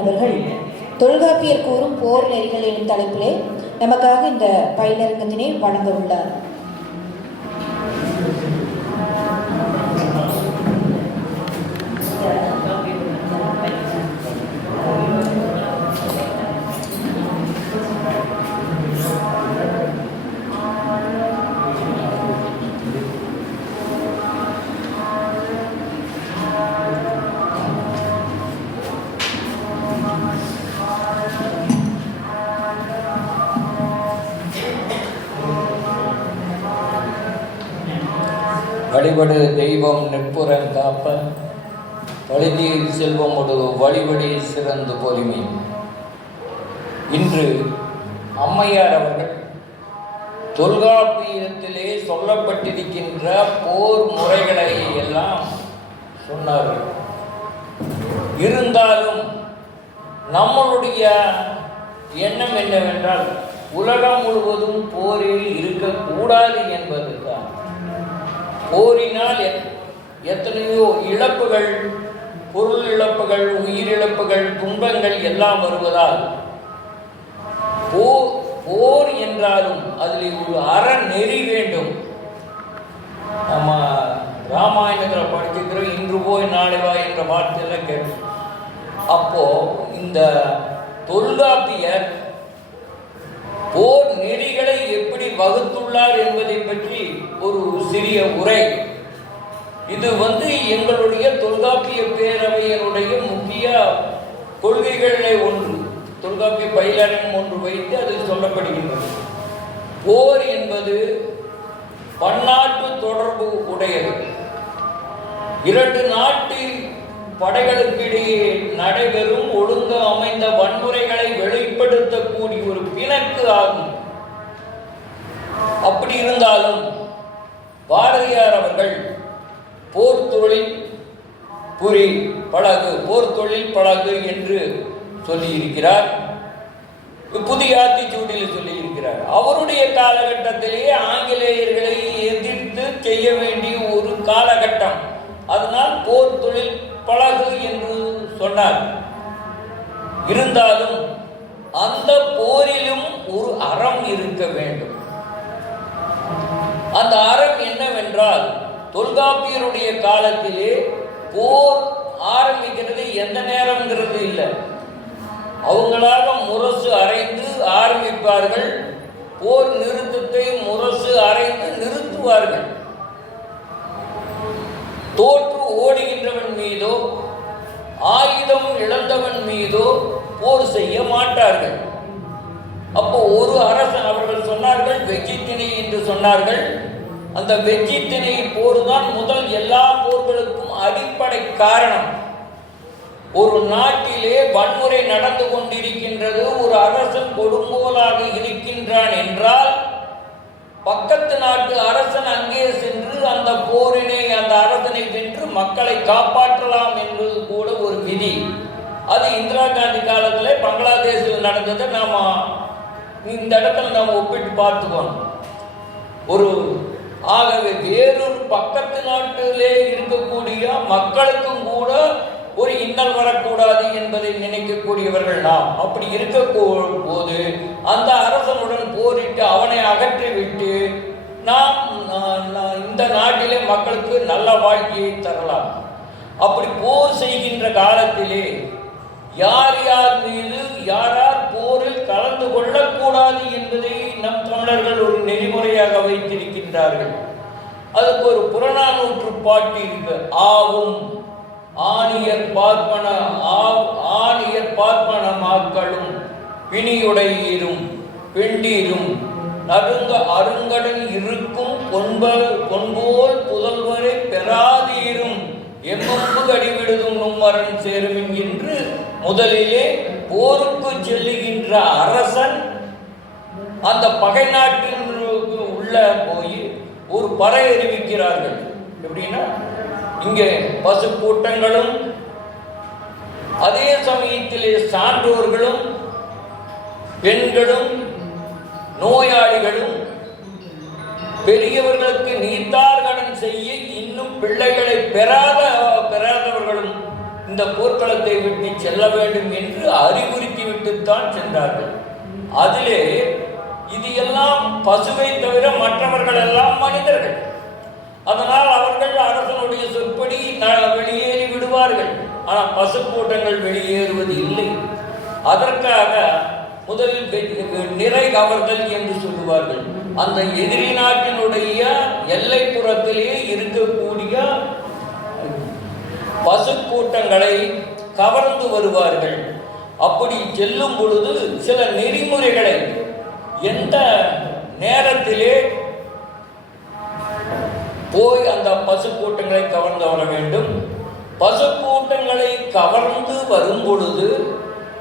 அவர்கள் தொல்காப்பியர் கூறும் போர் நெறிகள் எனும் தலைப்பிலே நமக்காக இந்த பயிலரங்கத்தினை வழங்க உள்ளார். வழிபடு தெய்வம் நெற்புறன் காப்ப. வழிநீர் செல்வமொடு வழிபடி சிறந்து பொலிமை. இன்று அம்மையார் அவர்கள் தொல்காப்பியத்திலே சொல்லப்பட்டிருக்கின்ற போர் முறைகளை எல்லாம் சொன்னார்கள். இருந்தாலும் நம்மளுடைய எண்ணம் என்னவென்றால் உலகம் முழுவதும் போரில் இருக்கக்கூடாது என்பதுதான். போரினால் எத்தனையோ இழப்புகள் பொருள் இழப்புகள் உயிரிழப்புகள் துன்பங்கள் எல்லாம் வருவதால் போர் போர் என்றாலும் அதில் ஒரு அறநெறி வேண்டும். நம்ம ராமாயணத்தில் படிச்சிருக்கிறோம் இன்று போய் நாளை வா என்ற வார்த்தையெல்லாம் கேட்டோம் அப்போ இந்த தொல்காப்பியர் போர் நெறிகளை எப்படி வகுத்துள்ளார் என்பதை பற்றி ஒரு சிறிய உரை. இது வந்து எங்களுடைய தொல்காப்பிய பேரவையினுடைய முக்கிய கொள்கைகளிலே ஒன்று. தொல்காப்பிய பயிலரங்கம் ஒன்று வைத்து அது சொல்லப்படுகின்றது. போர் என்பது பன்னாட்டு தொடர்பு உடையது. இரண்டு நாட்டு படைகளுக்கிடையே நடைபெறும் ஒழுங்கு அமைந்த வன்முறைகளை வெளிப்படுத்தக்கூடிய ஒரு பிணக்கு ஆகும். அப்படி இருந்தாலும் பாரதியார் அவர்கள் போர் தொழில் புரி பழகு போர் தொழில் பழகு என்று சொல்லியிருக்கிறார். புதிய ஆத்திச்சூடியில் சொல்லியிருக்கிறார். அவருடைய காலகட்டத்திலேயே ஆங்கிலேயர்களை எதிர்த்து செய்ய வேண்டிய ஒரு காலகட்டம். அதனால் போர் தொழில் பழகு என்று சொன்னார். இருந்தாலும் அந்த போரிலும் ஒரு அறம் இருக்க வேண்டும். அந்த அறம் என்றால் தொல்காப்பியருடைய காலத்திலே போர் ஆரம்பிக்கிறது எந்த நேரம்ங்கிறது இல்லை. அவங்களாக முரசு அரைந்து ஆரம்பிப்பார்கள். போர் நிறுத்தத்தை முரசு அரைந்து நிறுத்துவார்கள். தோற்று ஓடுகின்றவன் மீதோ ஆயுதம் இழந்தவன் மீதோ போர் செய்ய மாட்டார்கள். அப்போ ஒரு அரசன் அவர்கள் சொன்னார்கள் வெஜித்திணை என்று சொன்னார்கள். அந்த வெஜித்திணை போர் தான் முதல் எல்லா போர்களுக்கும் அடிப்படை காரணம். ஒரு நாட்டிலே வன்முறை நடந்து கொண்டிருக்கின்றது ஒரு அரசன் கொடுங்கோலாக இருக்கின்றான் என்றால் பக்கத்து நாட்டு அரசன் அங்கே சென்று அந்த போரினை அந்த அரசனை வென்று மக்களை காப்பாற்றலாம் என்பது கூட ஒரு விதி. அது இந்திரா காந்தி காலத்தில் பங்களாதேஷில் நடந்ததை நாம இந்த இடத்துல நாம் ஒப்பிட்டு பார்த்துக்கணும். ஒரு ஆகவே வேறொரு பக்கத்து நாட்டிலே இருக்கக்கூடிய மக்களுக்கும் கூட ஒரு இன்னல் வரக்கூடாது என்பதை நினைக்கக்கூடியவர்கள் நாம். அப்படி இருக்க போது அந்த அரசனுடன் போரிட்டு அவனை அகற்றிவிட்டு நாம் இந்த நாட்டிலே மக்களுக்கு நல்ல வாழ்க்கையை தரலாம். அப்படி போர் செய்கின்ற காலத்திலே யார் யார் மீது யார் யார் போரில் கலந்து கொள்ளக்கூடாது என்பதை நம் தமிழர்கள் ஒரு நெறிமுறையாக வைத்திருக்கின்றார்கள். அதுக்கு ஒரு புறநானூற்று பாட்டு இருக்கு. ஆவும் ஆணியர் பார்ப்பன ஆ- ஆணியர் பார்ப்பன மாக்களும் பிணியுடையீரும் பெண்டீரும். நருங்க அருங்கடன் இருக்கும் பொன்பல் பொன்போல் புதல்வரை பெறாதீரும். எம்மம்பு கடிவிடுதும் நும்மரன் சேரும் என்று முதலிலே போருக்கு செல்லுகின்ற அரசன் அந்த பகை நாட்டின் உள்ள போய் ஒரு பறை அறிவிக்கிறார்கள். எப்படின்னா இங்கே பசு கூட்டங்களும் அதே சமயத்திலே சான்றோர்களும் பெண்களும் நோயாளிகளும் பெரியவர்களுக்கு நீத்தார் கடன் செய்ய இன்னும் பிள்ளைகளை பெறாத பெறாதவர்களும் இந்த இந்த போர்க்களத்தை விட்டு செல்ல வேண்டும் என்று அறிவுறுத்தி விட்டுத்தான் சென்றார்கள். அதிலே இது எல்லாம் பசுவை தவிர மற்றவர்கள் எல்லாம் மனிதர்கள். அதனால் அவர்கள் அரசனுடைய சொற்படி ந- வெளியேறி விடுவார்கள். ஆனால் பசுக்கூட்டங்கள் வெளியேறுவது இல்லை. அதற்காக முதலில் நிறை கவர்தல் என்று சொல்லுவார்கள். அந்த எதிரி நாட்டினுடைய எல்லைப்புறத்திலே இருக்கக்கூடிய பசுக்கூட்டங்களை கவர்ந்து வருவார்கள். அப்படி செல்லும் பொழுது சில நெறிமுறைகளை எந்த நேரத்திலே போய் அந்த பசு கூட்டங்களை கவர்ந்து வர வேண்டும்? பசு கூட்டங்களை கவர்ந்து வரும் பொழுது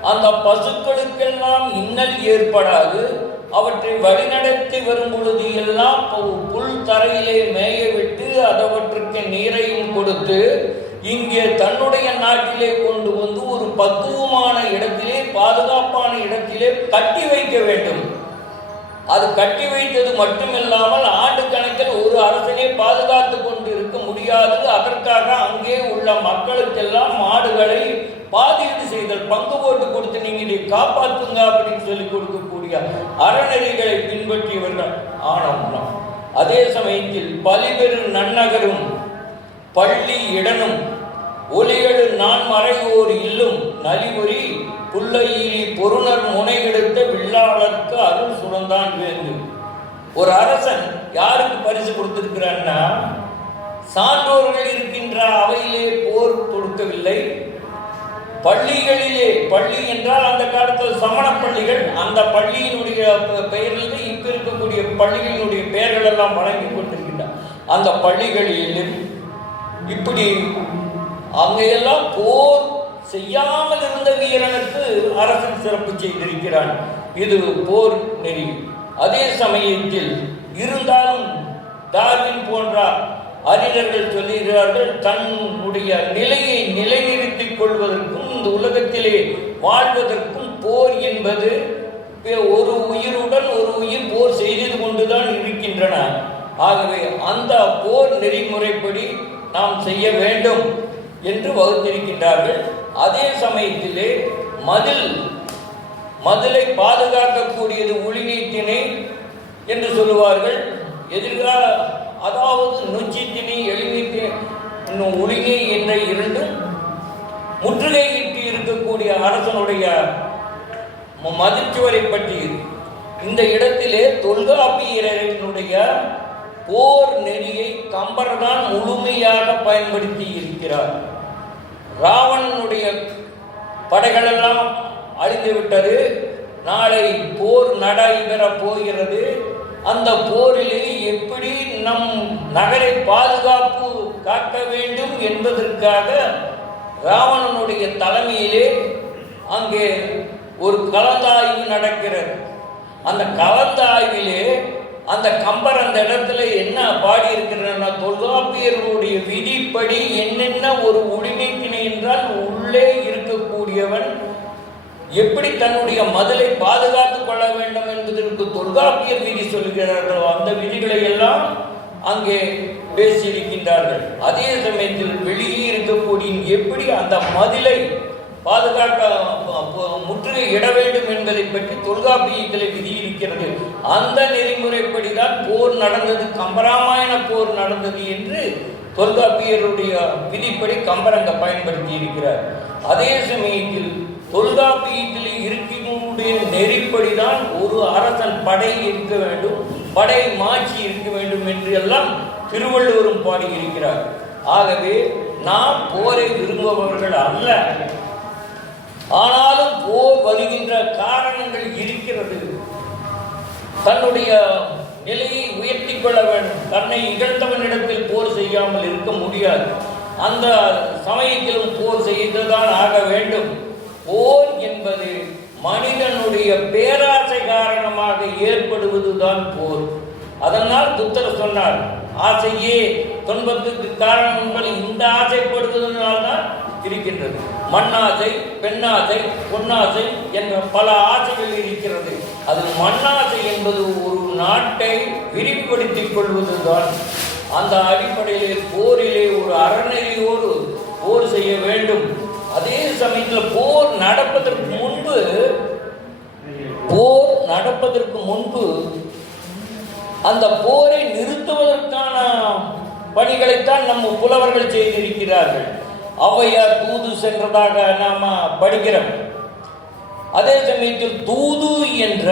அந்த பசுக்களுக்கெல்லாம் இன்னல் ஏற்படாது. அவற்றை வழிநடத்தி வரும் பொழுது எல்லாம் புல் தரையிலே மேய விட்டு அதவற்றுக்கு நீரையும் கொடுத்து இங்கே தன்னுடைய நாட்டிலே கொண்டு வந்து ஒரு பக்குவமான இடத்திலே பாதுகாப்பான இடத்திலே கட்டி வைக்க வேண்டும். அது கட்டி வைத்தது மட்டுமில்லாமல் ஆண்டு கணக்கில் ஒரு அரசனே பாதுகாத்து கொண்டு இருக்க முடியாது அதற்காக அங்கே உள்ள மக்களுக்கெல்லாம் மாடுகளை பாதீடு செய்தல் பங்கு போட்டு கொடுத்து நீங்க இதை காப்பாற்றுங்க அப்படின்னு சொல்லி கொடுக்கக்கூடிய அறநெறிகளை பின்பற்றியவர்கள் ஆனவனம் அதே சமயத்தில் பல்வேறு நன்னகரும் பள்ளி இடனும் ஒலியடு நான் மறைவோர் இல்லும் நலிபுரி புல்லையிலி பொருணர் முனைகெடுத்த வில்லாளர்க்கு அருள் சுரந்தான் வேந்து ஒரு அரசன் யாருக்கு பரிசு கொடுத்திருக்கிறான்னா சான்றோர்கள் இருக்கின்ற அவையிலே போர் தொடுக்கவில்லை. பள்ளிகளிலே பள்ளி என்றால் அந்த காலத்தில் சமண பள்ளிகள் அந்த பள்ளியினுடைய பெயரில் பெயரிலிருந்து இப்ப இருக்கக்கூடிய பள்ளிகளினுடைய பெயர்கள் எல்லாம் வழங்கி கொண்டிருக்கின்றார் அந்த பள்ளிகளிலும் இப்படி அவங்க எல்லாம் போர் செய்யாமல் இருந்த வீரனுக்கு அரசன் சிறப்பு செய்திருக்கிறான். இது போர் நெறி. அதே சமயத்தில் இருந்தாலும் டார்வின் போன்ற அறிஞர்கள் சொல்லுகிறார்கள் தன்னுடைய நிலையை நிலைநிறுத்திக் கொள்வதற்கும் இந்த உலகத்திலே வாழ்வதற்கும் போர் என்பது ஒரு உயிருடன் ஒரு உயிர் போர் செய்து கொண்டுதான் இருக்கின்றன. ஆகவே அந்த போர் நெறிமுறைப்படி நாம் செய்ய வேண்டும். என்று வகுத்திருக்கின்றார்கள். அதே சமயத்திலே மதில் மதிலை பாதுகாக்கக்கூடியது உளிநீட்டினை என்று சொல்லுவார்கள். எதிர்கால அதாவது நுச்சித்திணி எளிநீட்டினை இன்னும் ஒளிநீ என்ற இரண்டும் முற்றுகையிட்டு இருக்கக்கூடிய அரசனுடைய ம- மதிச்சுவரை பற்றி இந்த இடத்திலே தொல்காப்பியரனுடைய போர் நெறியை கம்பர்தான் முழுமையாக பயன்படுத்தி இருக்கிறார். ராவணனுடைய படைகளெல்லாம் அழிந்து விட்டது நாளை போர் நடைபெறப் போகிறது. அந்த போரிலே எப்படி நம் நகரை பாதுகாப்பு காக்க வேண்டும் என்பதற்காக ராவணனுடைய தலைமையிலே அங்கே ஒரு கலந்தாய்வு நடக்கிறது. அந்த கலந்தாய்விலே அந்த கம்பர் அந்த இடத்துல என்ன பாடி இருக்கிறன்னா தொல்காப்பியர்களுடைய விதிப்படி என்னென்ன ஒரு உரிமைக்கிணை என்றால் உள்ளே இருக்கக்கூடியவன் எப்படி தன்னுடைய மதிலை பாதுகாத்துக் கொள்ள வேண்டும் என்பதற்கு தொல்காப்பியர் விதி சொல்கிறார்களோ அந்த விதிகளை எல்லாம் அங்கே பேசியிருக்கின்றார்கள். அதே சமயத்தில் வெளியே இருக்கக்கூடிய எப்படி அந்த மதிலை பாதுகாக்க முற்றுகை இட வேண்டும் என்பதை பற்றி தொல்காப்பியத்தில் விதி இருக்கிறது. அந்த நெறிமுறைப்படிதான் போர் நடந்தது. கம்பராமாயண போர் நடந்தது என்று தொல்காப்பியருடைய விதிப்படி கம்பரங்க பயன்படுத்தி இருக்கிறார். அதே சமயத்தில் தொல்காப்பியத்தில் இருக்கக்கூடிய நெறிப்படிதான் ஒரு அரசன் படை இருக்க வேண்டும் படை மாட்சி இருக்க வேண்டும் என்று எல்லாம் திருவள்ளுவரும் பாடியிருக்கிறார். ஆகவே நாம் போரை விரும்புபவர்கள் அல்ல. ஆனாலும் போர் வருகின்ற காரணங்கள் இருக்கிறது. தன்னுடைய நிலையை உயர்த்தி கொள்ள வேண்டும். தன்னை இகழ்ந்தவனிடத்தில் போர் செய்யாமல் இருக்க முடியாது. அந்த சமயத்திலும் போர் செய்துதான் ஆக வேண்டும். போர் என்பது மனிதனுடைய பேராசை காரணமாக ஏற்படுவதுதான் போர். அதனால் புத்தர் சொன்னார் ஆசையே துன்பத்துக்கு காரணம் என்பது இந்த ஆசைப்படுவதனால்தான் இருக்கின்றது. மண்ணாசை பெண்ணாசை பொன்னாசை என்ற பல ஆசைகள் இருக்கிறது. அது மண்ணாசை என்பது ஒரு நாட்டை விரிவுபடுத்திக் கொள்வதுதான். அந்த அடிப்படையிலே போரிலே ஒரு அறநெறியோடு போர் செய்ய வேண்டும். அதே சமயத்தில் போர் நடப்பதற்கு முன்பு போர் நடப்பதற்கு முன்பு அந்த போரை நிறுத்துவதற்கான பணிகளைத்தான் நம்ம புலவர்கள் செய்திருக்கிறார்கள். அவையார் தூது சென்றதாக நாம படிக்கிறோம். அதே சமயத்தில் தூது என்ற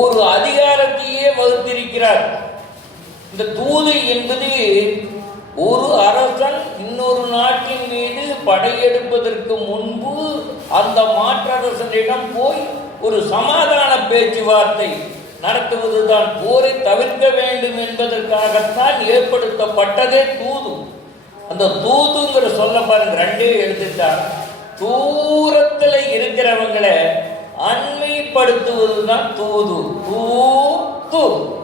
ஒரு அதிகாரத்தையே வகுத்திருக்கிறார். இந்த தூது என்பது ஒரு அரசன் இன்னொரு நாட்டின் மீது படையெடுப்பதற்கு முன்பு அந்த மாற்றரசனிடம் போய் ஒரு சமாதான பேச்சுவார்த்தை நடத்துவதுதான். போரை தவிர்க்க வேண்டும் என்பதற்காகத்தான் ஏற்படுத்தப்பட்டதே தூது. அந்த தூதுங்கிற சொல்ல பாருங்க ரெண்டே எடுத்துட்டாங்க தூரத்துல இருக்கிறவங்களை அண்மைப்படுத்துவதுதான் தூது. தூது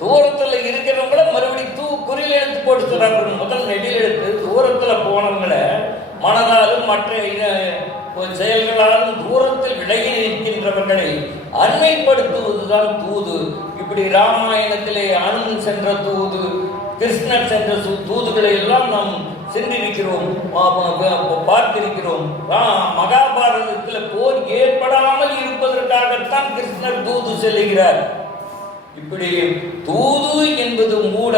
தூரத்துல இருக்கிறவங்கள மறுபடியும் தூ குறில் எழுத்து போட்டு சொல்றாங்க. முதல் நெடில் எழுத்து தூரத்துல போனவங்கள மனதாலும் மற்ற இன- செயல்களாலும் தூரத்தில் விலகி இருக்கின்றவர்களை அண்மைப்படுத்துவதுதான் தூது. இப்படி ராமாயணத்திலே அனுமன் சென்ற தூது கிருஷ்ணர் சென்ற தூதுகளை எல்லாம் நாம் சென்றிருக்கிறோம். பார்த்திருக்கிறோம். மகாபாரதத்தில் போர் ஏற்படாமல் இருப்பதற்காகத்தான் கிருஷ்ணர் தூது செல்லுகிறார். இப்படி தூது என்பது மூட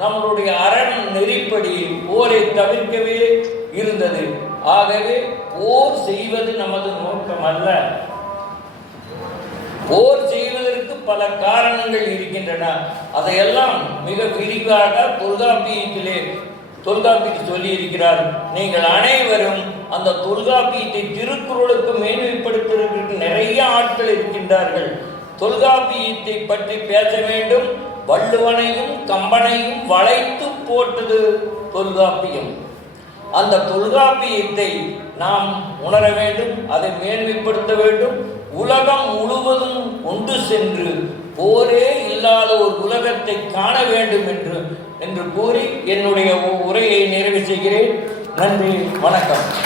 நம்மளுடைய அரண் நெறிப்படி போரை தவிர்க்கவே இருந்தது. ஆகவே போர் செய்வது நமது நோக்கம் அல்ல. போர் செய்வதற்கு பல காரணங்கள் இருக்கின்றன. அதையெல்லாம் மிக விரிவாக தொல்காப்பியத்திலே தொல்காப்பிக்கு சொல்லி இருக்கிறார் நீங்கள் அனைவரும் அந்த தொல்காப்பியத்தை திருக்குறளுக்கு மேன்மைப்படுத்துவதற்கு நிறைய ஆட்கள் இருக்கின்றார்கள். தொல்காப்பியத்தை பற்றி பேச வேண்டும். வள்ளுவனையும் கம்பனையும் வளைத்து போட்டது தொல்காப்பியம். அந்த தொல்காப்பியத்தை நாம் உணர வேண்டும் அதை மேன்மைப்படுத்த வேண்டும். உலகம் முழுவதும் ஒன்று சென்று போரே இல்லாத ஒரு உலகத்தை காண வேண்டும் என்று என்று கூறி என்னுடைய உரையை நிறைவு செய்கிறேன். நன்றி வணக்கம்.